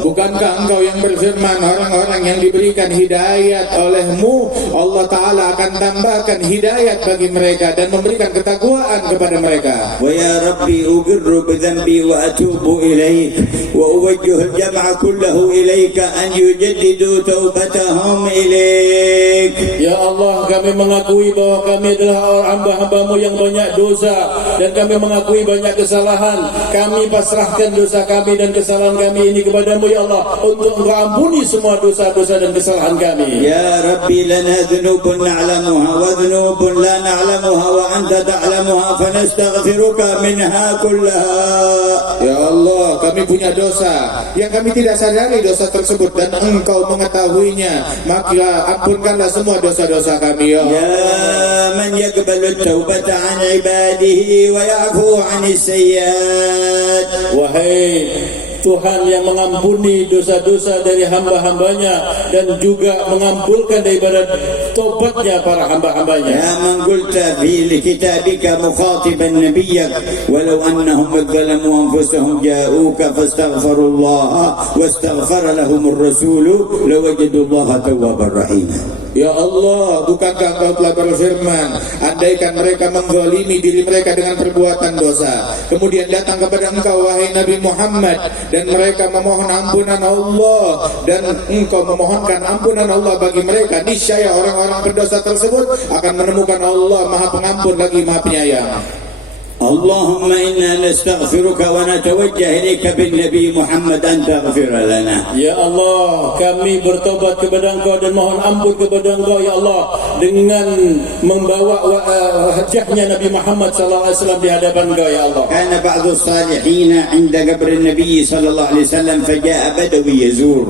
Bukankah engkau yang berfirman orang-orang yang diberikan hidayat olehmu, Allah Ta'ala akan tambahkan hidayat bagi mereka dan memberikan ketakwaan kepada mereka. ويا ربي أقر بذنبي وأتوب إليك وأوجه الجمع كله إليك أن يجددوا توبتهم إليك. Ya Allah, kami mengakui bahwa kami adalah hamba-hambamu yang banyak dosa, dan kami mengakui banyak kesalahan. Kami pasrahkan dosa kami dan kesalahan kami ini kepadamu ya Allah, untuk Engkau ampuni semua dosa-dosa dan kesalahan kami. يا ربي لنا ذنوب نعلمها وذنوب لا نعلمها وأنت تعلمها فنستغفرك منها كلها. Ya Allah, kami punya dosa yang kami tidak sadari dosa tersebut dan engkau mengetahuinya, maka ampunkanlah semua dosa-dosa kami ya Allah. يا من يقبل التوبة عن عباده ويعفو عن السيئات. Wahai Tuhan yang mengampuni dosa-dosa dari hamba-hambanya dan juga mengabulkan daripada tobatnya para hamba-hambanya. يا من قلت في كتابك مخاطبا نبيك ولو أنهم ظلموا أنفسهم جاءوك فاستغفروا الله واستغفر لهم الرسول لوجدوا الله توابا رحيما. Ya Allah, bukankah engkau telah berfirman, andaikan mereka menggolimi diri mereka dengan perbuatan dosa, kemudian datang kepada engkau wahai Nabi Muhammad, dan mereka memohon ampunan Allah, dan engkau memohonkan ampunan Allah bagi mereka, niscaya orang-orang berdosa tersebut akan menemukan Allah Maha Pengampun lagi Maha Penyayang. اللهم إنا نستغفرك ونتوجه إليك بالنبي محمد أن تغفر لنا. Ya Allah, kami bertobat kepada Engkau dan mohon ampun kepada Engkau ya Allah, dengan membawa wajahnya Nabi Muhammad SAW di hadapan Engkau ya Allah. كان بعض الصالحين عند قبر النبي صلى الله عليه وسلم فجاء بدوي يزور.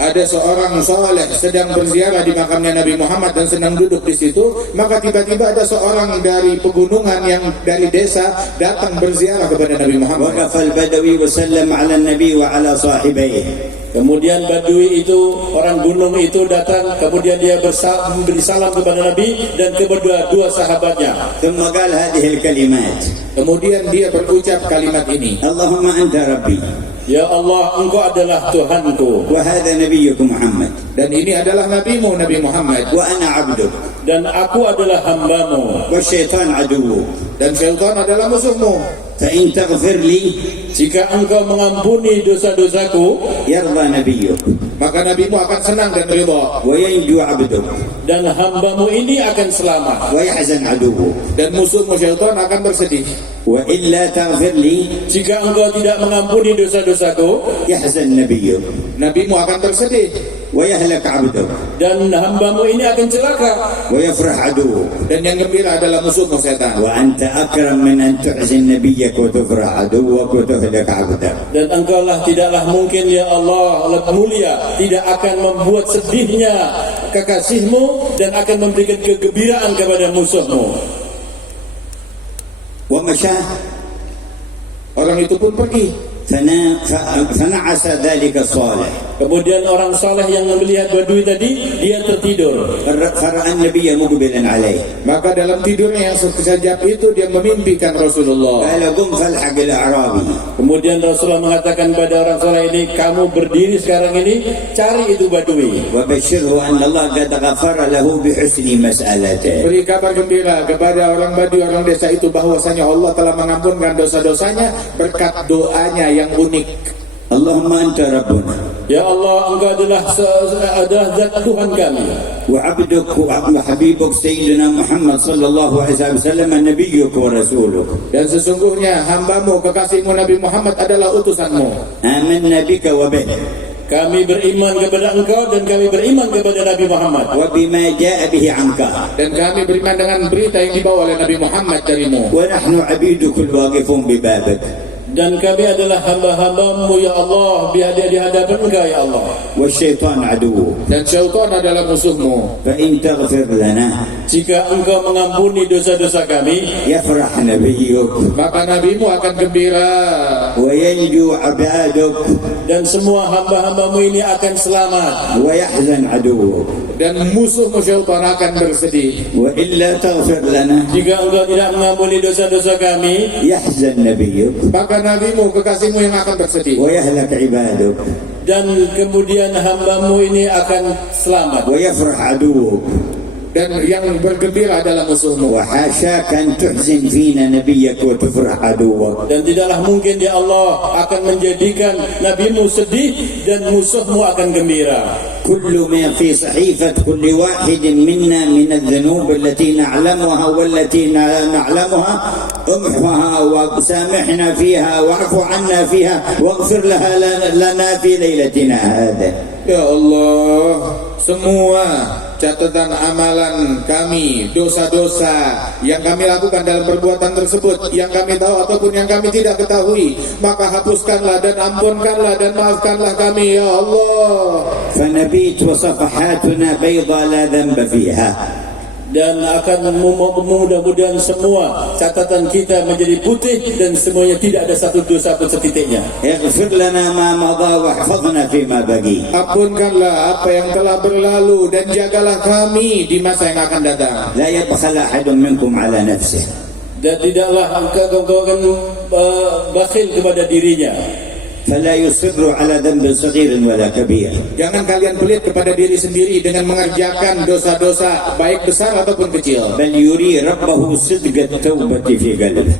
Ada seorang saleh sedang berziarah di makamnya Nabi Muhammad dan sedang duduk di situ, maka tiba-tiba ada seorang dari pegunungan yang dari desa datang berziarah kepada Nabi Muhammad. وقف البدوي وسلم على النبي وعلى صاحبيه. Kemudian Badui itu, orang gunung itu datang, kemudian dia memberi salam kepada Nabi dan kepada dua sahabatnya. ثم قال هذه الكلمات. Kemudian dia berucap kalimat ini, اللهم أنت ربي Ya Allah, Engkau adalah Tuhanku, وهذا نبيك محمد dan ini adalah nabimu Nabi Muhammad, وأنا عبدك dan aku adalah hambamu. والشيطان عدوك dan syaitan adalah musuhmu. فإن تغفر لي Jika Engkau mengampuni dosa-dosaku, يرضى نبيك Maka nabimu akan senang dan ridha, وينجو عبدك dan hambamu ini akan selamat. ويحزن عدوك. dan musuhmu syaitan akan bersedih. وإلا تغفر لي Jika Engkau tidak mengampuni dosa-dosaku, يحزن نبيك Nabimu akan bersedih, ويهلك عبدك dan hambamu ini akan celaka, ويفرح عدوك Dan yang gembira adalah musuhmu setan. وأنت أكرم من أن تحزن نبيك وتفرح عدوك وتهلك عبدك. dan engkaulah tidaklah mungkin ya Allah lebih mulia tidak akan membuat sedihnya kekasihmu dan akan memberikan kegembiraan kepada musuhmu. ومشى Orang itu pun pergi. فنعس ذلك الصالح Kemudian orang saleh yang melihat Badui tadi, dia tertidur. فرأى النبي مقبلا عليه Maka dalam tidurnya yang sekejap itu dia memimpikan Rasulullah. قال قم فالحق الأعرابي. Kemudian Rasulullah mengatakan pada orang saleh ini, kamu berdiri sekarang ini, cari itu Badui. وبشره أن الله قد غفر له بحسن مسألته. Beri kabar gembira kepada orang Badui, orang desa itu, bahwasanya Allah telah mengampunkan dosa-dosanya berkat doanya yang unik. اللهم أنت ربنا Ya Allah, engkau adalah zat Tuhan kami. وعبدك وحبيبك سيدنا محمد صلى الله عليه وسلم نبيك ورسولك. Dan sesungguhnya hambamu, kekasihmu Nabi Muhammad adalah utusanmu. آمنا بك وبه Kami beriman kepada engkau dan kami beriman kepada Nabi Muhammad. وبما جاء به عنك. Dan kami beriman dengan berita yang dibawa oleh Nabi Muhammad darimu. ونحن عبيدك الواقفون ببابك. Dan kami adalah hamba-hambamu ya Allah di hadapan engkau ya Allah. والشيطان عدوك. Dan syaitan adalah musuhmu. فإن تغفر لنا Jika engkau mengampuni dosa-dosa kami, يفرح نبيك Maka nabimu akan gembira. وينجو عبادك dan semua hamba-hambamu ini akan selamat. ويحزن عدوك. Dan musuhmu syaitan akan bersedih. وإلا تغفر لنا Jika engkau tidak mengampuni dosa-dosa kami, يحزن نبيك Maka nabimu, kekasihmu yang akan bersedih. ويهلك عبادك dan kemudian hambamu ini akan selamat. ويفرح عدوك. Dan yang bergembira adalah musuhmu. وحاشاك أن تحزن فينا نبيك وتفرح عدوك. Dan tidaklah mungkin ya Allah akan menjadikan nabimu sedih dan musuhmu akan gembira. كل ما في صحيفة كل واحد منا من الذنوب التي نعلمها والتي نعلمها امحها وسامحنا فيها واعف عنا فيها واغفر لنا في ليلتنا هذا. Ya Allah, semua catatan amalan kami, dosa-dosa yang kami lakukan dalam perbuatan tersebut, yang kami tahu ataupun yang kami tidak ketahui, maka hapuskanlah dan ampunkanlah dan maafkanlah kami ya Allah. فنبيت وصفحاتنا بيضاء لا ذنب فيها. Dan akan mudah-mudahan semua catatan kita menjadi putih dan semuanya tidak ada satu dosa pun setitiknya. اغفر لنا ما مضى واحفظنا فيما بقي. Ampunkanlah apa yang telah berlalu dan jagalah kami di masa yang akan datang. لا يبخل أحد منكم على نفسه. Dan tidaklah engkau akan bakhil kepada dirinya. فلا يصر على ذنب صغير ولا كبير. Jangan kalian pelit kepada diri sendiri dengan mengerjakan dosa-dosa baik besar ataupun kecil. بل يري ربه صدق التوبة في قلبه.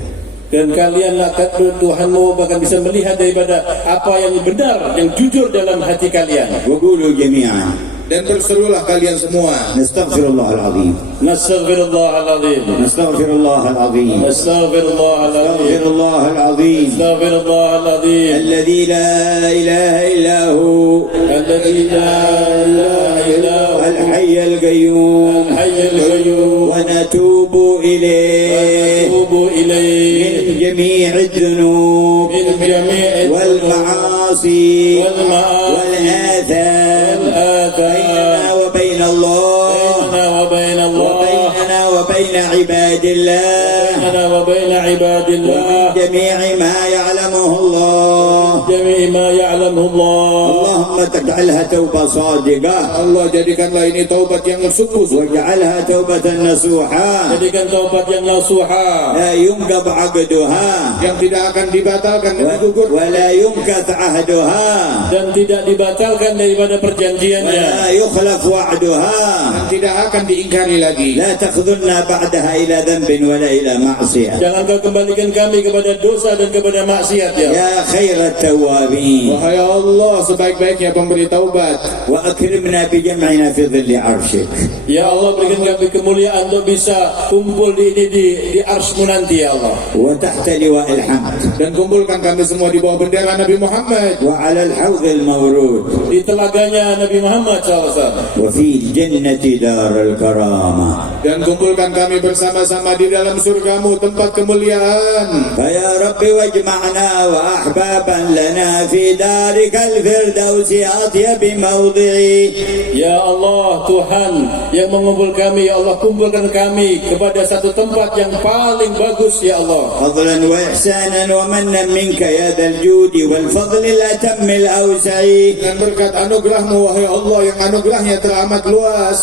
Dan kalian akan Tuhanmu bahkan bisa melihat daripada apa yang benar, yang jujur dalam hati kalian. وقولوا جميعا Dan berserulah kalian semua. نستغفر الله العظيم. Nastaghfirullahaladzim. نستغفر الله العظيم. Nastaghfirullahaladzim. نستغفر الله العظيم Nastaghfirullahaladzim. الذي لا إله إلا هو Alladzi la ilaha illa huwa الحي القيوم al-hayyul qayyum. ونتوب إليه Atubu ilayhi من جميع الذنوب min jami'il والمعاصي والمعاصي والآثام والآثام بيننا وبين الله بيننا وبين الله وبيننا وبين عباد الله بيننا وبين عباد الله ومن جميع ما يعلمه الله. جميع ما يعلمه الله. اللهم تجعلها توبة صادقة Allah jadikanlah ini taubat yang sungguh-sungguh. واجعلها توبة نصوحة Jadikan taubat yang nasuha, لا ينقض عقدها Yang tidak akan dibatalkan dan digugur. ولا ينكث عهدها dan tidak dibatalkan daripada perjanjiannya, ولا يخلف وعدها. Dan tidak akan diingkari lagi. لا تخذلنا بعدها إلى ذنب ولا إلى معصية المعصية Jangan kau kembalikan kami kepada dosa dan kepada maksiat ya. يا خير التوابين Wahai Allah, sebaik-baiknya pemberi taubat. وأكرمنا بجمعنا في ظل عرشك. Ya Allah, berikan kami kemuliaan untuk bisa kumpul di arsy-Mu nanti ya Allah. وتحت لواء الحمد Dan kumpulkan kami semua di bawah bendera Nabi Muhammad. وعلى الحوض المورود Di telaganya Nabi Muhammad SAW. وفي الجنة دار الكرامة. Dan kumpulkan kami bersama-sama di dalam surgamu, tempat kemuliaan. فيا رب واجمعنا وأحبابا لنا في دارك الفردوس أطيب موضعي. Ya Allah, Tuhan yang mengumpul kami, ya Allah, kumpulkan kami kepada satu tempat yang paling bagus ya Allah. فضلا وإحسانا ومنا منك يا ذا الجود والفضل الأتم الأوسع. Dengan berkat anugerahmu, wahai Allah, yang anugerahnya teramat luas.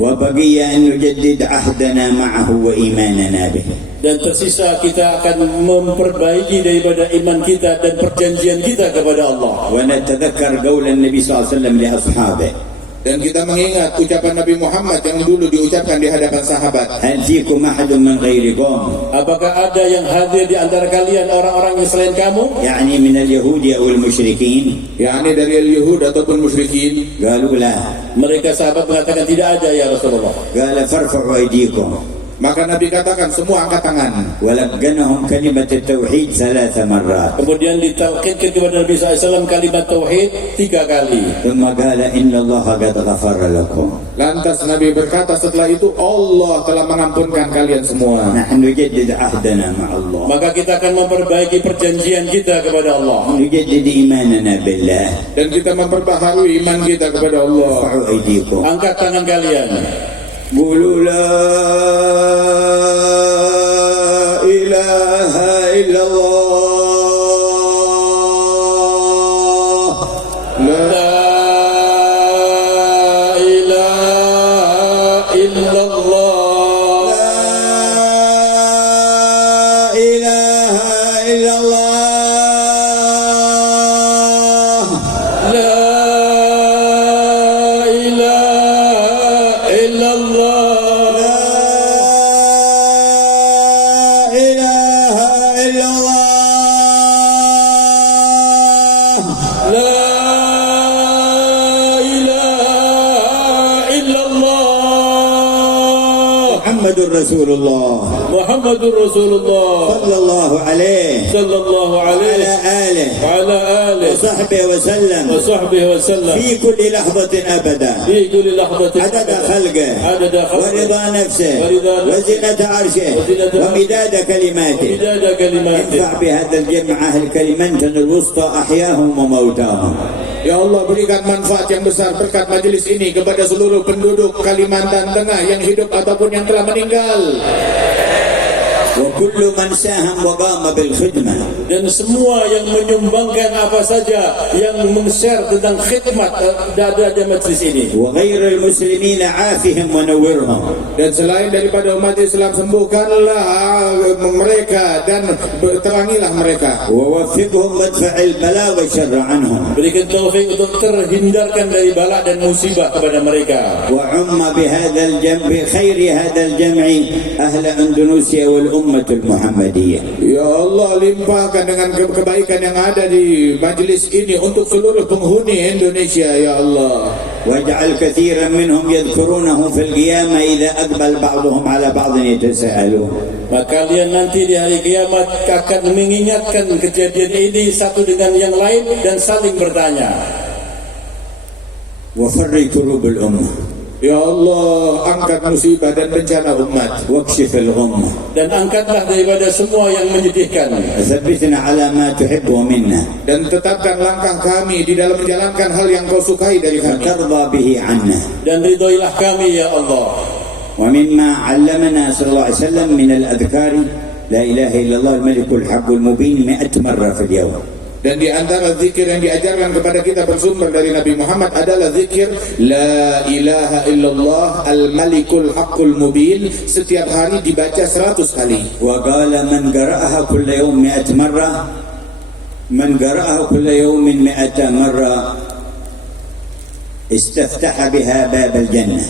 وبقي أن نجدد عهدنا معه وإيماننا به. Dan tersisa kita akan memperbaiki daripada iman kita dan perjanjian kita kepada Allah. ونتذكر قول النبي صلى الله عليه وسلم لأصحابه: Dan kita mengingat ucapan Nabi Muhammad yang dulu diucapkan di hadapan sahabat. هل فيكم أحد من غيركم Apakah ada yang hadir di antara kalian orang-orang yang selain kamu? يعني من اليهود أو المشركين؟ yakni dari al-Yahud ataupun musyrikin. قالوا لا. Mereka sahabat mengatakan tidak ada ya Rasulullah. قال فارفعوا أيديكم. Maka Nabi katakan, semua angkat tangan. ولقنهم كلمة التوحيد 3 مرات. Kemudian ditalqinkan kepada Nabi SAW kalimat tauhid 3 kali. ثم قال إن الله قد غفر لكم. Lantas Nabi berkata setelah itu, Allah telah mengampunkan kalian semua. نحن نجدد عهدنا مع الله. Maka kita akan memperbaiki perjanjian kita kepada Allah. نجدد إيماننا بالله. Dan kita memperbaharui iman kita kepada Allah. ارفعوا أيديكم. Angkat tangan kalian. قولوا لا إله إلا الله. La ilaha illallah. لا إله إلا الله. La ilaha illallah. لا إله إلا الله. La ilaha illallah. محمد رسول الله Muhammadur Rasulullah صلى الله عليه sallallahu وعلى alaihi آله wa ala alihi وصحبه وسلم wa sahbihi wa sallam في كل لحظة أبدا fi kulli lahzatin عدد خلقه عدد خلقه ورضا نفسه ورضا نفسه وزنة عرشه وزنة ومداد كلماته. ومداد كلماته. ادفع بهذا الجمع أهل كلمتنا الوسطى أحياهم وموتاهم. Ya Allah, berikan manfaat yang besar berkat majelis ini kepada seluruh penduduk Kalimantan Tengah yang hidup ataupun yang telah meninggal. وكل من ساهم وقام بالخدمة. Dan semua yang menyumbangkan apa saja yang men-share tentang khidmat ada majlis ini. وغير المسلمين عافهم ونورهم. Dan selain daripada umat Islam, sembuhkanlah mereka dan terangilah mereka. ووفقهم وادفع البلاء والشر عنهم. Berikan taufik untuk terhindarkan dari bala dan musibah kepada mereka. وعم بهذا الجمع بخير هذا الجمع أهل أندونيسيا والأمة المحمدية. Ya Allah, limpahkan dengan kebaikan yang ada di majlis ini untuk seluruh penghuni Indonesia, ya Allah. واجعل كثيرا منهم يذكرونه في القيامة إذا أقبل بعضهم على بعض يتساءلون. Maka kalian nanti di hari kiamat akan mengingatkan kejadian ini satu dengan yang lain dan saling bertanya. وفرج كروب الأمة. Ya Allah, angkat musibah dan bencana umat. واكشف الغمة. Dan angkatlah daripada semua yang menyedihkan. وثبتنا على ما تحب منا. Dan tetapkan langkah kami di dalam menjalankan hal yang kau sukai dari kami. وترضى به عنا. Dan ridhoilah kami ya Allah. ومما علمنا صلى الله عليه وسلم من الأذكار لا إله إلا الله الملك الحق المبين 100 مرة في اليوم. Dan di antara zikir yang diajarkan kepada kita bersumber dari Nabi Muhammad adalah zikir La ilaha illallah al-malikul haqqul mubin. Setiap hari dibaca 100 kali. وقال من قرأها كل يوم 100 مرة من قرأها كل يوم 100 مرة استفتح بها باب الجنة.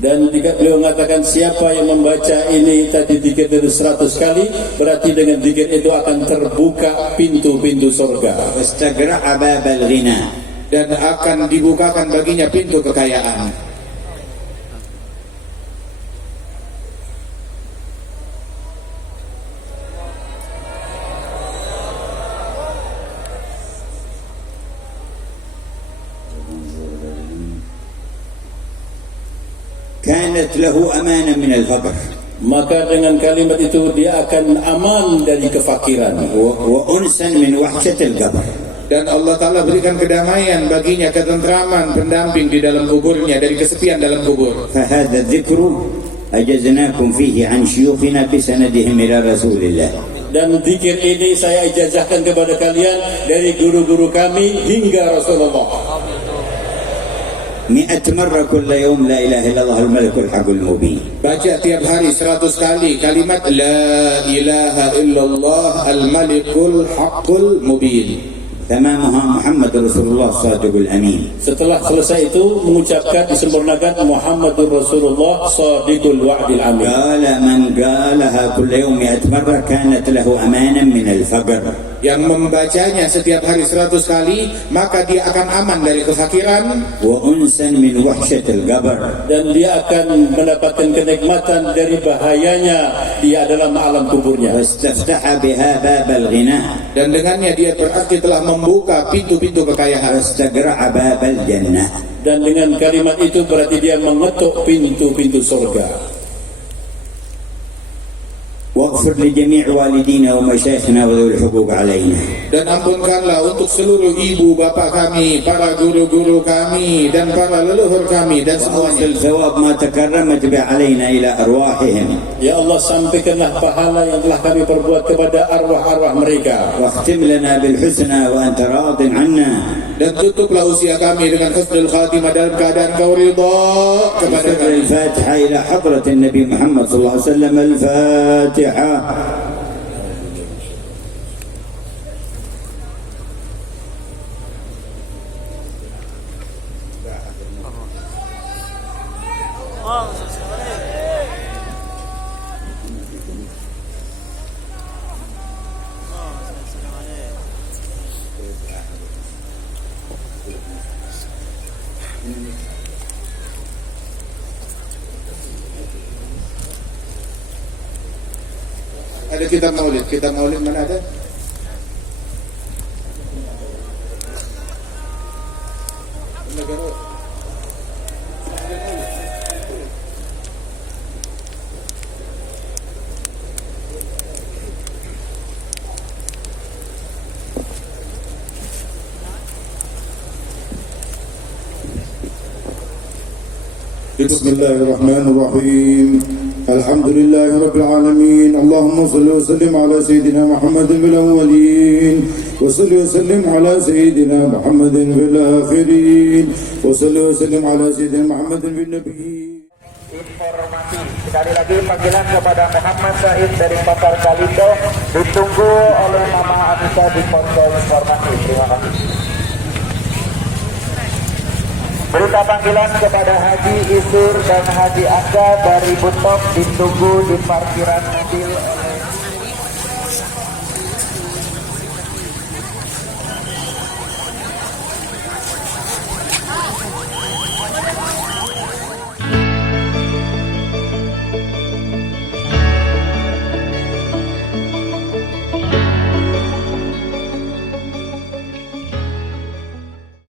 Dan jika beliau mengatakan siapa yang membaca ini tadi zikir itu 100 kali, berarti dengan zikir itu akan terbuka pintu-pintu surga. واستقرع باب الغنى. Dan akan dibukakan baginya pintu kekayaan. كانت له أمانة من الفقر Maka dengan kalimat itu dia akan aman dari kefakiran وأنسا من وحشة القبر. Dan Allah Ta'ala berikan kedamaian baginya, ketentraman, pendamping di dalam kuburnya, dari kesepian dalam kubur. فهذا الذكر أجزناكم فيه عن شيوخنا بسندهم إلى رسول الله. Dan zikir ini saya ijazahkan kepada kalian dari guru-guru kami hingga Rasulullah. 100 مرة كل يوم لا إله إلا الله الملك الحق المبين. Baca tiap hari 100 kali kalimat La ilaha illallah al-malikul haqqul mubin. تمامها محمد رسول الله الصادق الأمين. Setelah selesai itu mengucapkan disempurnakan Muhammadur Rasulullah Shadiqul Wa'dil Amin. قال من قالها كل يوم 100 مرة كانت له أمانا من الفقر. Yang membacanya setiap hari 100 kali, maka dia akan aman dari kefakiran وأنسا من وحشة القبر. Dan dia akan mendapatkan kenikmatan dari bahayanya dia dalam alam kuburnya. واستفتح بها باب الغنى. dan dengannya dia berarti telah membuka pintu-pintu kekayaan. واستقرع باب الجنة. Dan dengan kalimat itu berarti dia mengetuk pintu-pintu surga. واغفر لجميع والدينا ومشايخنا وذوي الحقوق علينا. Dan ampunkanlah untuk seluruh ibu bapak kami, para guru-guru kami, dan para leluhur kami, dan semuanya. وأوصل ثواب ما تكرمت به علينا إلى أرواحهم. Ya Allah, sampaikanlah pahala yang telah kami perbuat kepada arwah-arwah mereka. واختم لنا بالحسنى وأنت راض عنا. Dan tutuplah usia kami dengan husnul khatimah dalam keadaan kau ridha kepada بسر kami. الفاتحة إلى حضرة النبي محمد صلى الله عليه وسلم. الفاتحة. Ada kitab maulid mana ada? بسم الله الرحمن الرحيم الحمد لله رب العالمين اللهم صل وسلم على سيدنا محمد في الأولين وصل وسلم على سيدنا محمد في الآخرين وصل وسلم على سيدنا محمد في النبيين. Informasi sekali lagi panggilan kepada Muhammad Said dari Pasar Kalindo ditunggu oleh Mama Anissa di posko informasi. Terima kasih. Berita panggilan kepada Haji Isur dan Haji Angga dari Butok ditunggu di parkiran mobil